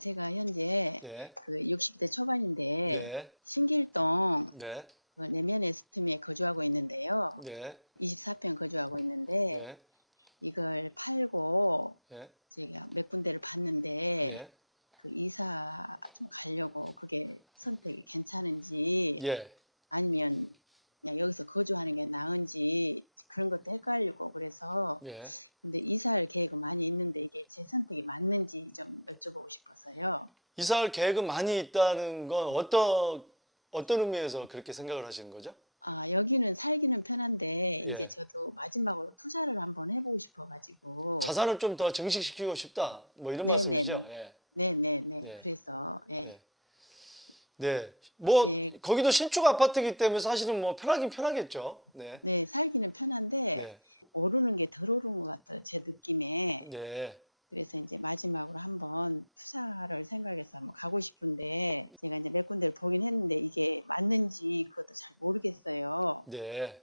제가 현재 네. 그 60대 초반인데 네. 신길동 네. 그 내면 에스트미에 거주하고 있는데요. 네. 24평 거주하고 있는데 네. 이걸 팔고 네. 제가 몇 군데를 봤는데 네. 그 이사 좀 가려고 그게 선택이 괜찮은지 예. 아니면 그냥 여기서 거주하는 게 나은지 그런 것도 헷갈리고 그래서 예. 근데 이사할 계획은 많이 있는데 이게 제 선택이 맞는지 좀 여쭤보고 싶어서요. 이사할 계획은 많이 있다는 건 어떤 어떤 의미에서 그렇게 생각을 하시는 거죠? 아 여기는 살기는 편한데 예. 이제 저도 마지막으로 투자를 한번 해보고 싶어가지고 자산을 좀 더 증식시키고 싶다. 뭐 이런 네, 말씀이죠? 네, 예. 네네네 네. 그래서 예. 네. 네. 뭐 예. 거기도 신축 아파트이기 때문에 사실은 뭐 편하긴 편하겠죠. 네. 네 살기는 편한데 네. 오르는 게 덜 오른 것 같아요 제 느낌에 네. 그래서 이제 마지막으로 한번 투자를 생각해서 한번 가고 싶은데 제가 이제 몇 군데를 보긴 했는데 이게 맞는지 그것도 잘 모르겠어요. 네.